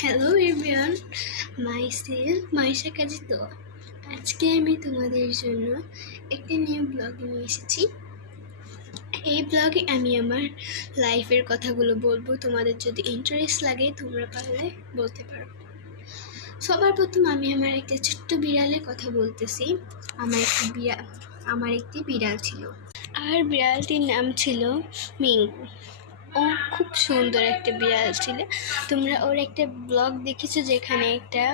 Hello everyone, myself Maisha কাজী। তো আজকে আমি তোমাদের জন্য একটি নিউ ব্লগ নিয়ে এসেছি। এই ব্লগে আমি আমার লাইফের কথাগুলো বলবো। তোমাদের যদি ইন্টারেস্ট লাগে তোমরা পারলে বলতে পারো। সবার প্রথম আমি আমার একটা ছোট্ট বিড়ালের কথা বলতেছি। আমার একটি বিড়াল ছিল, আর বিড়ালটির নাম ছিল মিঙ্কু। ও খুব সুন্দর একটা বিড়াল ছিল। তোমরা ওর একটা ব্লগ দেখেছো যেখানে একটা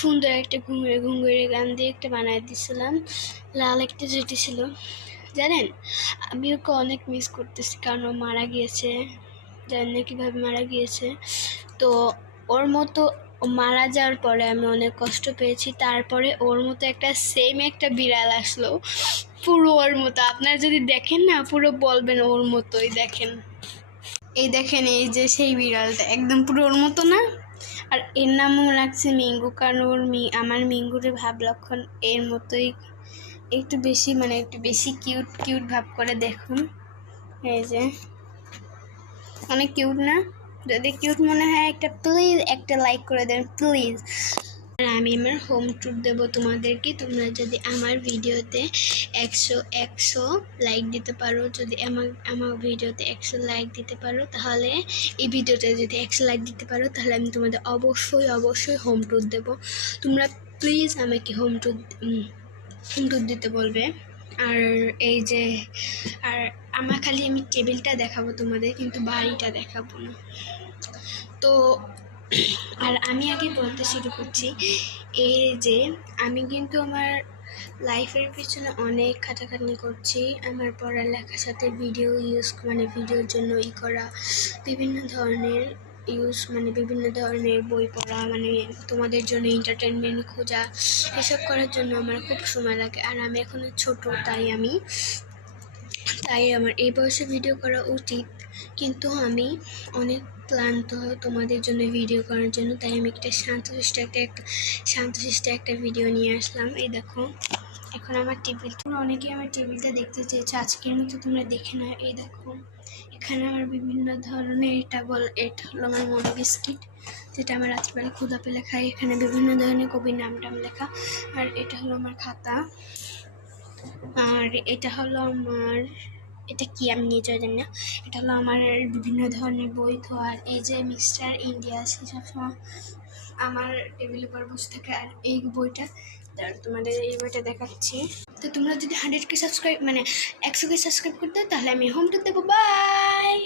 সুন্দর একটা ঘুঙুরে ঘুঙুরে গান দিয়ে একটা বানায় দিয়েছিলাম, লাল একটা যেটি ছিল। জানেন, আমি ওকে অনেক মিস করতেছি, কারণ ও মারা গিয়েছে। জানেন না কীভাবে মারা গিয়েছে। তো ওর মতো মারা যাওয়ার পরে আমি অনেক কষ্ট পেয়েছি। তারপরে ওর মতো একটা সেম একটা বিড়াল আসলো, পুরো ওর মতো। আপনারা যদি দেখেন না, পুরো বলবেন ওর মতোই। দেখেন, এই দেখেন, এই যে সেই বিড়ালটা একদম পুরো ওর মতো না। আর এর নামও রাখছে মিঙ্গু, কারণ আমার মিঙ্গুরের ভাব লক্ষণ এর মতোই, একটু বেশি কিউট কিউট ভাব করে। দেখুন, এই যে অনেক কিউট না? যদি কিউট মনে হয় প্লিজ একটা লাইক করে দেন প্লিজ। আর আমি আমার হোম ট্যুর দেবো তোমাদেরকে। তোমরা যদি আমার ভিডিওতে 100 লাইক দিতে পারো, যদি আমার ভিডিওতে 100 লাইক দিতে পারো, তাহলে এই ভিডিওতে যদি 100 লাইক দিতে পারো, তাহলে আমি তোমাদের অবশ্যই হোম ট্যুর দেবো। তোমরা প্লিজ আমাকে হোম ট্যুর দিতে বলবে। আর এই যে, আর আমি টেবিলটা দেখাবো তোমাদের, কিন্তু বাড়িটা দেখাবো না। তো আর আমি আগে বলতে শুরু করছি, এই যে আমি কিন্তু আমার লাইফের পিছনে অনেক খাটাখাটনি করছি। আমার পড়ালেখার সাথে ভিডিওর জন্য করা, বিভিন্ন ধরনের বিভিন্ন ধরনের বই পড়া, তোমাদের জন্য এন্টারটেনমেন্ট খোঁজা, এসব করার জন্য আমার খুব সময় লাগে। আর আমি এখন ছোট, তাই আমার এই বয়সে ভিডিও করা উচিত, কিন্তু আমি অনেক ক্লান্ত তোমাদের জন্য ভিডিও করার জন্য। তাই আমি একটা শান্তশিষ্ট একটা ভিডিও নিয়ে আসলাম। এই দেখো, এখন আমার টেবিল, অনেকেই আমার টেবিলটা দেখতে চেয়েছে, আজকের মতো তোমরা দেখে নাও। এই দেখো, এখানে আমার বিভিন্ন ধরনের, এটা হলো আমার মনি বিস্কিট, যেটা আমার রাত্রিবেলা ক্ষুধা পেলে খাই। এখানে বিভিন্ন ধরনের কবির নাম লেখা। আর এটা হলো আমার খাতা। আর এটা হলো এটা কি আমি নিজে জানি না। এটা হলো আমার বিভিন্ন ধরনের বই। তো আর এই যে মিস্টার ইন্ডিয়া, সেসব সময় আমার টেবিলের উপর বসে থাকে। আর এই বইটা, তোমাদের এই বইটা দেখাচ্ছি। তো তোমরা যদি 100K সাবস্ক্রাইব 100K সাবস্ক্রাইব করতে, তাহলে আমি হোম ট্যুর দেবো। বাই।